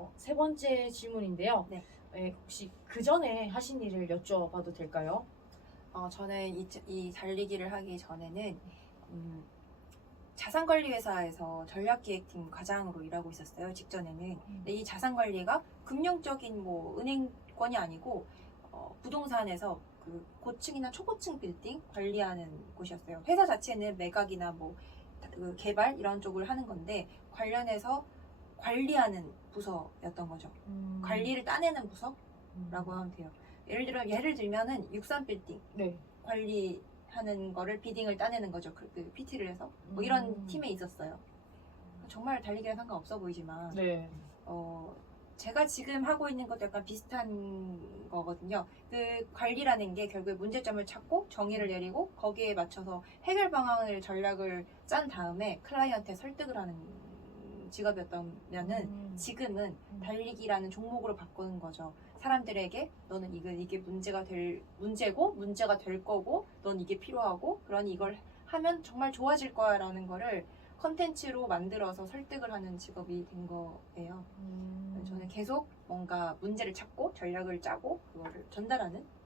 어, 세 번째 질문인데요. 네. 예, 혹시 그 전에 하신 일을 여쭤봐도 될까요? 어, 저는 이, 이 달리기를 하기 전에는 음, 자산관리회사에서 전략기획팀 과장으로 일하고 있었어요. 직전에는. 근데 이 자산관리가 금융적인 뭐 은행권이 아니고 어, 부동산에서 그 고층이나 초고층 빌딩 관리하는 곳이었어요. 회사 자체는 매각이나 뭐 그 개발 이런 쪽을 하는 건데 관련해서 관리하는 부서였던 거죠. 음, 관리를 따내는 부서라고 음, 하면 돼요. 예를 들어 예를 들면은 63 빌딩 네. 관리하는 거를 비딩을 따내는 거죠. 그, 그 PT를 해서 뭐 이런 음. 팀에 있었어요. 정말 달리기랑 상관없어 보이지만 네. 어, 제가 지금 하고 있는 것도 약간 비슷한 거거든요. 그 관리라는 게 결국에 문제점을 찾고 정의를 내리고 거기에 맞춰서 해결 방안을 전략을 짠 다음에 클라이언트에 설득을 하는 직업이었다면은 음, 지금은 음. 달리기라는 종목으로 바꾸는 거죠. 사람들에게 너는 이게 이게 문제가 될 문제고 문제가 될 거고 넌 이게 필요하고 그러니 이걸 하면 정말 좋아질 거야라는 거를 컨텐츠로 만들어서 설득을 하는 직업이 된 거예요. 음, 저는 계속 뭔가 문제를 찾고 전략을 짜고 그거를 전달하는 음.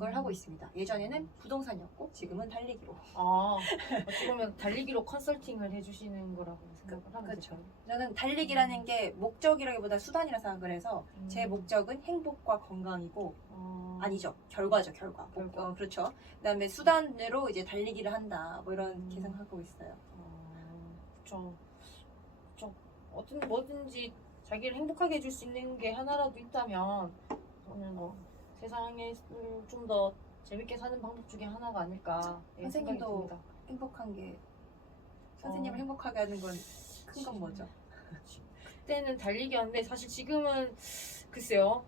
걸 하고 있습니다. 예전에는 부동산이었고 지금은 달리기로. 아, 어떻게 보면 달리기로 컨설팅을 해주시는 거라고 생각을 하면 그렇죠. 저는 달리기라는 게 목적이라기보다 수단이라 생각을 해서 제 음. 목적은 행복과 건강이고 어, 아니죠 결과죠 결과 결과. 어, 그렇죠 그다음에 수단으로 이제 달리기를 한다 뭐 이런 음. 계산하고 있어요 그렇죠. 그렇죠. 어떤 뭐든지 자기를 행복하게 해줄 수 있는 게 하나라도 있다면 저는 뭐 세상에 좀 더 재밌게 사는 방법 중에 하나가 아닐까 예, 생각이 선생님도 듭니다. 행복한 게 선생님을 어. 행복하게 하는 건 큰 건 뭐죠 그때는 달리기였는데 사실 지금은 글쎄요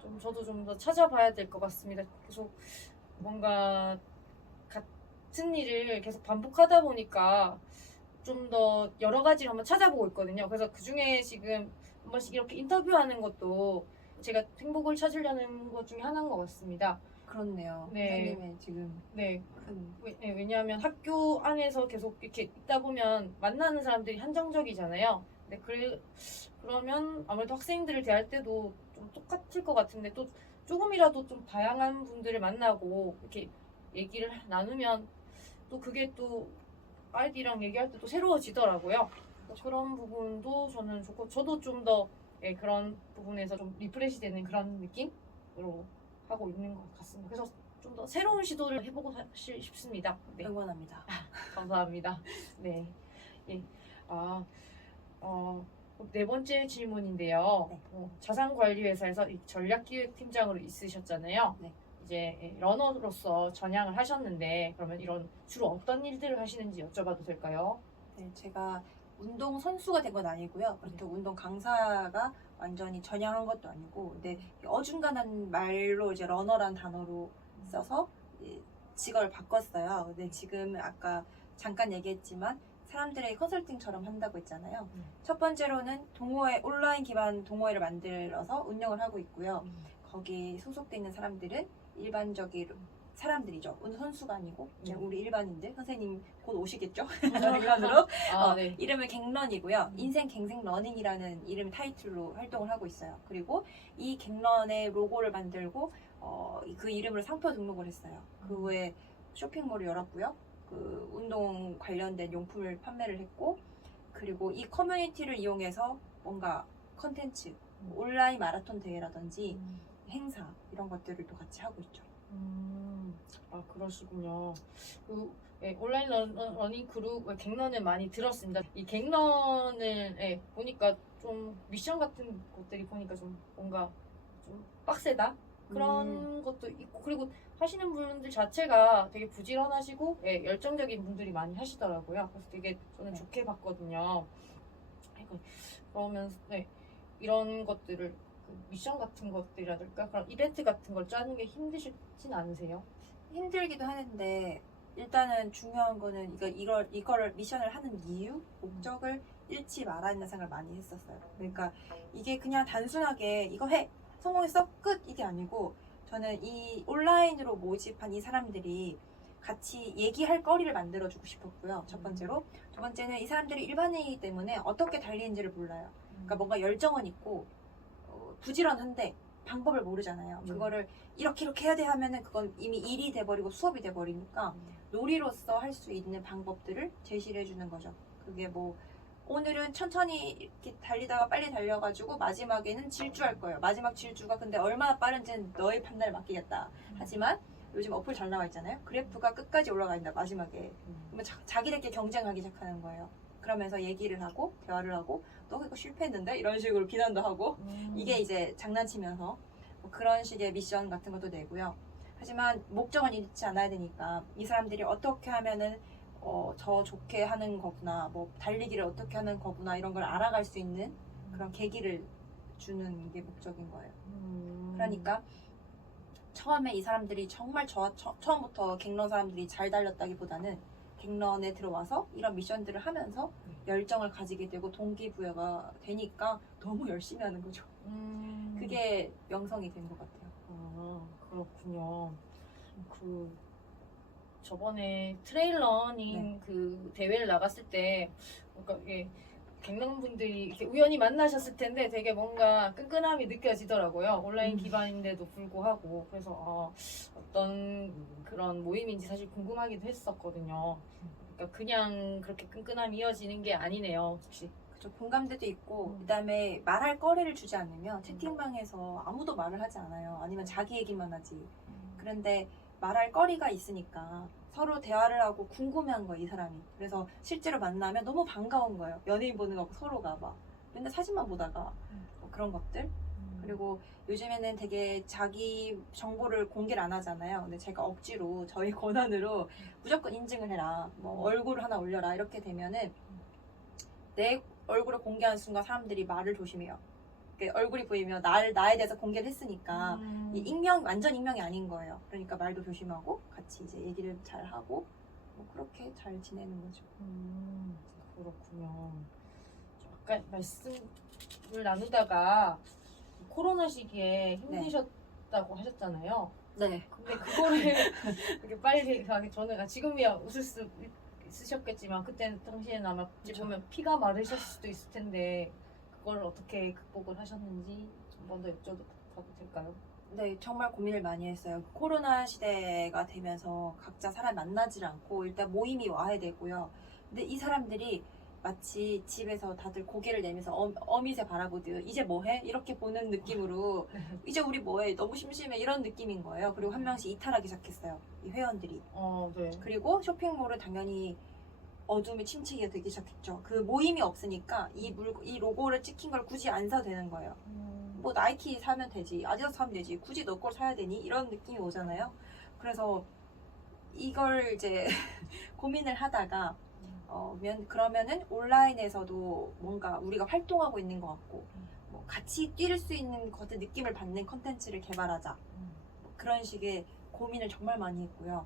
좀 저도 좀 더 찾아봐야 될 것 같습니다. 계속 뭔가 같은 일을 계속 반복하다 보니까 좀 더 여러 가지를 한번 찾아보고 있거든요. 그래서 그 중에 지금 한 번씩 이렇게 인터뷰하는 것도 제가 행복을 찾으려는 것 중에 하나인 것 같습니다. 그렇네요 네. 선생님의 지금 네, 큰 왜- 네, 왜냐하면 학교 안에서 계속 이렇게 있다 보면 만나는 사람들이 한정적이잖아요. 네, 그래, 그러면 아무래도 학생들을 대할 때도 좀 똑같을 것 같은데 또 조금이라도 좀 다양한 분들을 만나고 이렇게 얘기를 나누면 또 그게 또 아이디랑 얘기할 때 또 새로워지더라고요. 그런 부분도 저는 좋고 저도 좀더 예, 그런 부분에서 좀 리프레시 되는 그런 느낌으로 하고 있는 것 같습니다. 그래서 좀 더 새로운 시도를 해보고 싶습니다. 네, 응원합니다 감사합니다. 네, 예, 아, 어, 네 번째 질문인데요. 네. 어, 자산관리회사에서 이 전략기획팀장으로 있으셨잖아요. 네. 이제 예, 러너로서 전향을 하셨는데 그러면 이런 주로 어떤 일들을 하시는지 여쭤봐도 될까요? 네, 제가 운동 선수가 된 건 아니고요 그렇다고 운동 강사가 완전히 전향한 것도 아니고 근데 어중간한 말로 이제 러너란 단어로 써서 이제 직업을 바꿨어요. 근데 지금 아까 잠깐 얘기했지만 사람들의 컨설팅처럼 한다고 했잖아요. 음. 첫 번째로는 동호회 온라인 기반 동호회를 만들어서 운영을 하고 있고요. 거기 소속돼 있는 사람들은 일반적인 사람들이죠. 오늘 선수가 아니고 그냥 음. 우리 일반인들 선생님 곧 오시겠죠? 일반으로 아, 어, 네. 이름을 갱런이고요. 음. 인생 갱생 러닝이라는 이름 타이틀로 활동을 하고 있어요. 그리고 이 갱런의 로고를 만들고 어, 그 이름으로 상표 등록을 했어요. 그 음. 후에 쇼핑몰을 열었고요. 그 운동 관련된 용품을 판매를 했고 그리고 이 커뮤니티를 이용해서 뭔가 컨텐츠 음. 온라인 마라톤 대회라든지 음. 행사 이런 것들을 또 같이 하고 있죠. 음, 아 그러시군요. 그 예, 온라인 러, 러닝 그룹 예, 갱런을 많이 들었습니다. 이 갱런을 예, 보니까 좀 미션 같은 것들이 보니까 좀 뭔가 좀 빡세다 그런 음. 것도 있고 그리고 하시는 분들 자체가 되게 부지런하시고 예, 열정적인 분들이 많이 하시더라고요. 그래서 되게 저는 네. 좋게 봤거든요. 그러면 네, 이런 것들을 그 미션 같은 것들이라든가 그런 이벤트 같은 걸 짜는 게 힘드시진 않으세요? 힘들기도 하는데 일단은 중요한 거는 이거 이걸 이거를 미션을 하는 이유 목적을 잃지 말아야 된다는 생각을 많이 했었어요. 그러니까 이게 그냥 단순하게 이거 해 성공했어 끝 이게 아니고 저는 이 온라인으로 모집한 이 사람들이 같이 얘기할 거리를 만들어주고 싶었고요. 첫 번째로 두 번째는 이 사람들이 일반인이기 때문에 어떻게 달리는지를 몰라요. 그러니까 뭔가 열정은 있고 부지런한데 방법을 모르잖아요. 음. 그거를 이렇게 이렇게 해야 돼 하면은 그건 이미 일이 돼버리고 수업이 돼버리니까 놀이로서 할 수 있는 방법들을 제시를 해주는 거죠. 그게 뭐 오늘은 천천히 이렇게 달리다가 빨리 달려가지고 마지막에는 질주할 거예요. 마지막 질주가 근데 얼마나 빠른지는 너의 판단을 맡기겠다. 하지만 요즘 어플 잘 나와 있잖아요. 그래프가 끝까지 올라가 있다 마지막에. 그러면 자, 자기들끼리 경쟁하기 시작하는 거예요. 그러면서 얘기를 하고 대화를 하고 너 이거 실패했는데 이런 식으로 비난도 하고 음. 이게 이제 장난치면서 뭐 그런 식의 미션 같은 것도 내고요. 하지만 목적은 잃지 않아야 되니까 이 사람들이 어떻게 하면은 어, 더 좋게 하는 거구나, 뭐 달리기를 어떻게 하는 거구나 이런 걸 알아갈 수 있는 그런 계기를 주는 게 목적인 거예요. 음. 그러니까 처음에 이 사람들이 정말 저, 처, 처음부터 갱런 사람들이 잘 달렸다기보다는 갱런에 들어와서 이런 미션들을 하면서 열정을 가지게 되고 동기부여가 되니까 너무 열심히 하는 거죠. 음. 그게 명성이 된 것 같아요. 아, 그렇군요. 그 저번에 트레일러닝 네. 그 대회를 나갔을 때 그러니까 이게 갱년분들이 이렇게 우연히 만나셨을 텐데 되게 뭔가 끈끈함이 느껴지더라고요. 온라인 음. 기반인데도 불구하고 그래서 어, 어떤 그런 모임인지 사실 궁금하기도 했었거든요. 그러니까 그냥 그렇게 끈끈함이 이어지는 게 아니네요. 혹시. 그죠. 공감대도 있고 음. 그다음에 말할 거리를 주지 않으면 채팅방에서 아무도 말을 하지 않아요. 아니면 자기 얘기만 하지. 그런데 말할 거리가 있으니까 서로 대화를 하고 궁금한 거야 이 사람이. 그래서 실제로 만나면 너무 반가운 거예요. 연예인 보는 거고 서로가 막 맨날 사진만 보다가 음. 뭐 그런 것들. 그리고 요즘에는 되게 자기 정보를 공개를 안 하잖아요. 근데 제가 억지로 저희 권한으로 무조건 인증을 해라. 뭐 얼굴 하나 올려라. 이렇게 되면은 내 얼굴을 공개하는 순간 사람들이 말을 조심해요. 얼굴이 보이면 나를 나에 대해서 공개를 했으니까 음. 이 익명 완전 익명이 아닌 거예요. 그러니까 말도 조심하고 같이 이제 얘기를 잘 하고 뭐 그렇게 잘 지내는 거죠. 음, 그렇군요. 아까 말씀을 나누다가 코로나 시기에 힘드셨다고 하셨잖아요. 네. 근데 그거를 이렇게 빨리 가기 전에 아, 지금이야 웃을 수 있으셨겠지만 그때 당시에는 아마 어찌. 보면 피가 마르셨을 수도 있을 텐데 그걸 어떻게 극복을 하셨는지 좀 먼저 여쭤봐도 될까요? 네, 정말 고민을 많이 했어요. 코로나 시대가 되면서 각자 사람 만나질 않고 일단 모임이 와야 되고요. 근데 이 사람들이 마치 집에서 다들 고개를 내면서 엄, 어미새 바라보듯 이제 뭐해? 이렇게 보는 느낌으로 이제 우리 뭐해? 너무 심심해 이런 느낌인 거예요. 그리고 한 명씩 이탈하기 시작했어요. 이 회원들이. 어, 네. 그리고 쇼핑몰은 당연히 어둠의 침체기가 되기 시작했죠. 그 모임이 없으니까 이 물, 이 로고를 찍힌 걸 굳이 안 사도 되는 거예요. 음, 뭐 나이키 사면 되지 아디다스 사면 되지 굳이 너 걸 사야 되니? 이런 느낌이 오잖아요. 그래서 이걸 이제 고민을 하다가 어, 면, 그러면은 온라인에서도 뭔가 우리가 활동하고 있는 것 같고 뭐 같이 뛸 수 있는 것의 느낌을 받는 컨텐츠를 개발하자. 음, 뭐 그런 식의 고민을 정말 많이 했고요.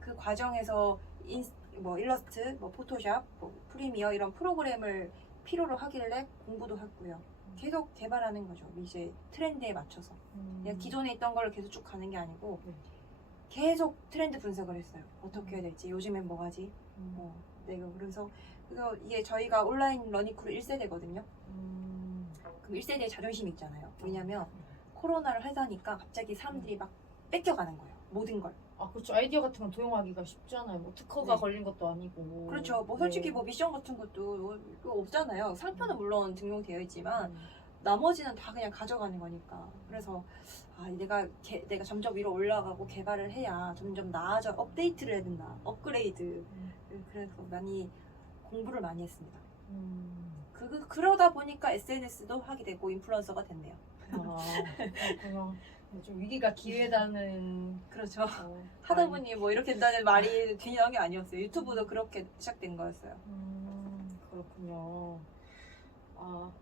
그 과정에서 인, 뭐 일러스트, 뭐 포토샵, 뭐 프리미어 이런 프로그램을 필요로 하길래 공부도 했고요 계속 개발하는 거죠. 이제 트렌드에 맞춰서. 음. 그냥 기존에 있던 걸 계속 쭉 가는 게 아니고 네. 계속 트렌드 분석을 했어요. 어떻게 해야 될지, 요즘엔 뭐 하지? 음, 어, 내가 그래서 그래서 이게 저희가 온라인 러닝크루 1세대거든요. 음. 그럼 1세대의 자존심이 있잖아요. 왜냐면 코로나를 하다니까 갑자기 사람들이 막 뺏겨가는 거예요. 모든 걸. 아 그렇죠 아이디어 같은 건 도용하기가 쉽지 않아요 뭐 특허가 네. 걸린 것도 아니고 그렇죠. 뭐 솔직히 네. 뭐 미션 같은 것도 뭐 이거 없잖아요. 상표는 물론 등록되어 있지만 음. 나머지는 다 그냥 가져가는 거니까. 그래서 아, 내가 개- 내가 점점 위로 올라가고 개발을 해야 점점 나아져 업데이트를 해야 된다. 업그레이드. 음. 그래서 많이 공부를 많이 했습니다. 음. 그 그러다 보니까 SNS도 하게 되고 인플루언서가 됐네요. 아, 그렇구나. 좀 위기가 기회다는 그렇죠. 어, 하다 보니 뭐 이렇게 된다는 말이 나온 게 아니었어요. 유튜브도 그렇게 시작된 거였어요. 음, 그렇군요. 아,